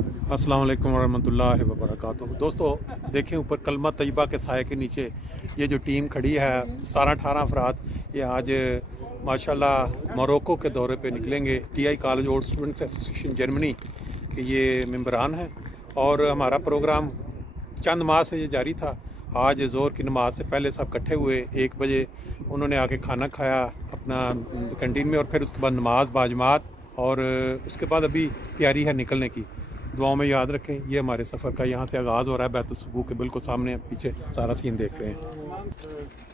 अस्सलाम वालेकुम वरहमतुल्लाहि वबरकातुहू। दोस्तों देखें ऊपर कलमा तैयबा के साए के नीचे ये जो टीम खड़ी है 17-18 अफराद, ये आज माशाल्लाह मोरक्को के दौरे पे निकलेंगे। TI college old students association Germany के ये मेंबरान हैं और हमारा प्रोग्राम चंद माह से ये जारी था। आज ज़ोहर की नमाज से पहले सब इकट्ठे हुए, 1 बजे उन्होंने आके खाना खाया अपना कैंटीन में और फिर उसके बाद नमाज बाजमात और उसके बाद अभी तैयारी है निकलने की। दुआओं में याद रखें। ये हमारे सफ़र का यहाँ से आगाज़ हो रहा है। बैतुल सुबह के बिल्कुल सामने पीछे सारा सीन देख रहे हैं।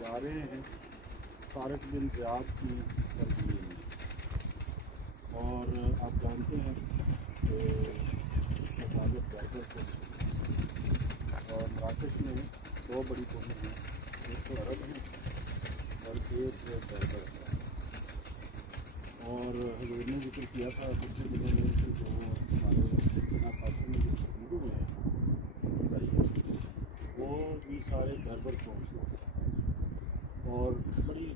जा रहे हैं तारिक बिन ज़ियाद की तरबियत में, और आप जानते हैं कि मसाजिद बैठक और मराकश में 2 बड़ी कौमें हैं, एक तो अरब है और एक berber है। और हज़ूर ने जिक्र किया था पिछले दिनों में कि जो हमारे बुर्किना फासो में जो शहीद हुए हैं वो भी सारे berber कौम से और बड़ी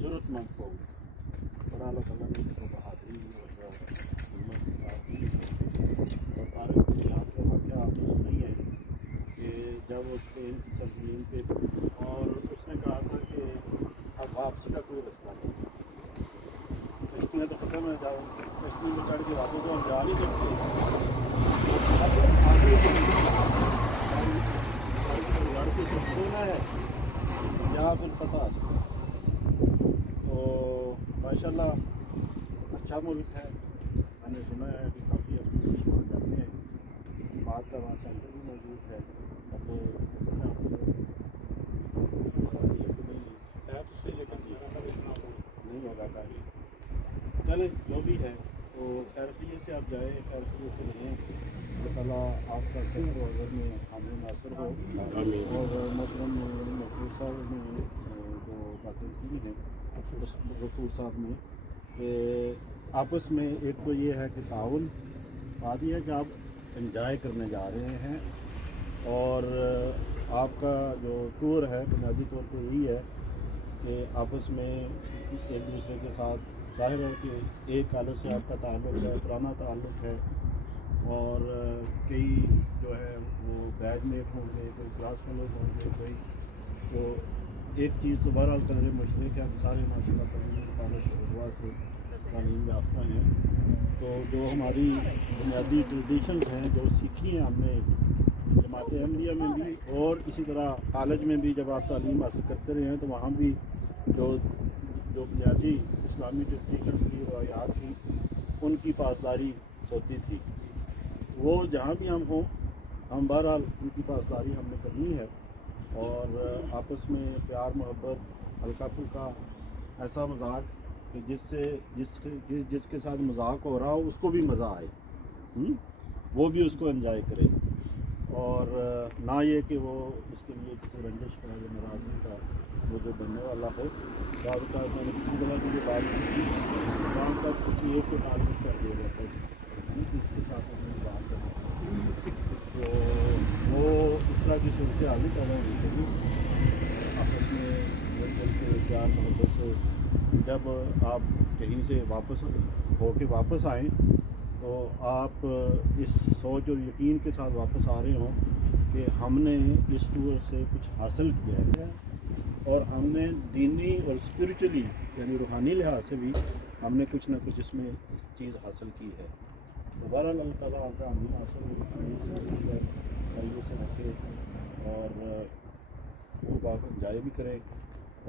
ज़रूरतमंद कौम। बड़ा अल्लाह ताला ने इसको बहादुरी और हिम्मत दी। और तारिक बिन ज़ियाद का वाक़या आपने सुना ही है कि जब उसके इनकी सरज़मीन पे और उसने कहा था कि अब वापसी का कोई रास्ता नहीं, कश्तियाँ तो ख़त्म है, जाओ कश्ती में चढ़ के वापस तो हम जा नहीं सकते। लड़ के छोड़ना है या फिर पता। तो माशाल्लाह अच्छा मुल्क है। मैंने सुना है कि काफ़ी अपनी मशहूर करते हैं, बात का वहाँ सेंटर भी मौजूद है। अब नहीं होगा गाड़ी, चले जो भी है तो खैरियत से आप जाए, खैरियत से रहें। अल्लाह ताला आपका सफ़र वज़र में हामिल नासर हो। और मोहतरम मकबूल साहब ने जो बातें की हैं रसूल साहब ने कि आपस में एक तो ये है कि ताउन, बात यह है कि आप एंजॉय करने जा रहे हैं और आपका जो टूर है बुनियादी तौर पे यही है कि आपस में एक दूसरे के साथ, ज़ाहिर है कि एक कॉलेज से आपका ताल्लुक़ है, पुराना ताल्लुक़ है और कई जो है वो बैचमेट होंगे, कोई क्लास फेलो होंगे, कोई तो एक चीज़ तो बहरहाल कदर मुश्किल है कि सारे माशाल्लाह दुआ से तालीम याफ्ता हैं। तो जो हमारी बुनियादी ट्रेडिशंस हैं जो सीखी हैं हमने जमात अहमदिया में भी और इसी तरह कॉलेज में भी, जब आप तालीम हासिल करते रहे हैं तो वहाँ भी जो बुनियादी इस्लामी ट्रेडिशंस की रवायात थी उनकी पासदारी होती थी। वो जहाँ भी हम हों, हम बहरहाल उनकी पासदारी हमने करनी है और आपस में प्यार मोहब्बत, हल्का फुल्का ऐसा मजाक कि जिसके साथ मजाक हो रहा हो उसको भी मज़ा आए, वो भी उसको एंजॉय करे और ना ये कि वो उसके लिए किसी रंजिश का या नाराज़गी का वो जो बनने वाला हो। बात मैंने किसी तरह की जो बात की थी वहाँ तक किसी एक को टारगेट कर दिया जाता है कि इसके साथ हमें बात करना, तो वो इस तरह की सूरत हाल ही पैदा होनी चाहिए। आपस में मिल के प्यार मोहब्बत से जब आप कहीं से वापस वापस आएँ तो आप इस सोच और यकीन के साथ वापस आ रहे हों कि हमने इस टूर से कुछ हासिल किया है और हमने दीनी और स्पिरिचुअली यानी रूहानी लिहाज से भी हमने कुछ ना कुछ इसमें चीज़ हासिल की है। दोबारा अल्लाह ताला आपका अमीन हासिल से रखे और वो बात एंजॉय भी करें।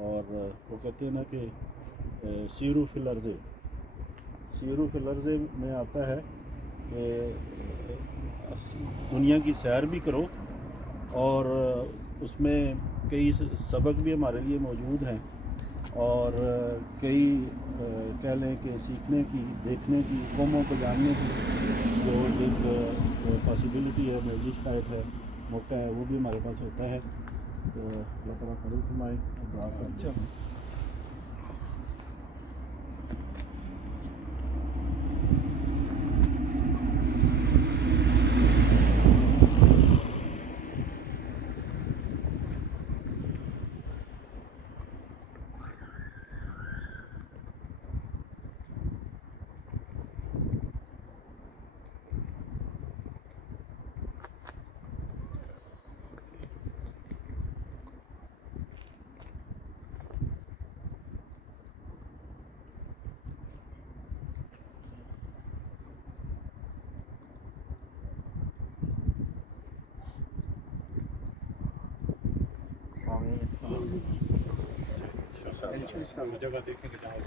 और वो कहते हैं ना कि सीरू फिल अर्ज़े में आता है कि दुनिया की सैर भी करो और उसमें कई सबक भी हमारे लिए मौजूद हैं और कई कह लें कि सीखने की, देखने की, कौमों को जानने की जो एक पॉसिबिलिटी है, मैजिक टाइप है, मौका है, वो भी हमारे पास होता है। तो अल्लाह ताला कबूल फरमाए। अच्छा جگہ دیکھیں کہ جہاں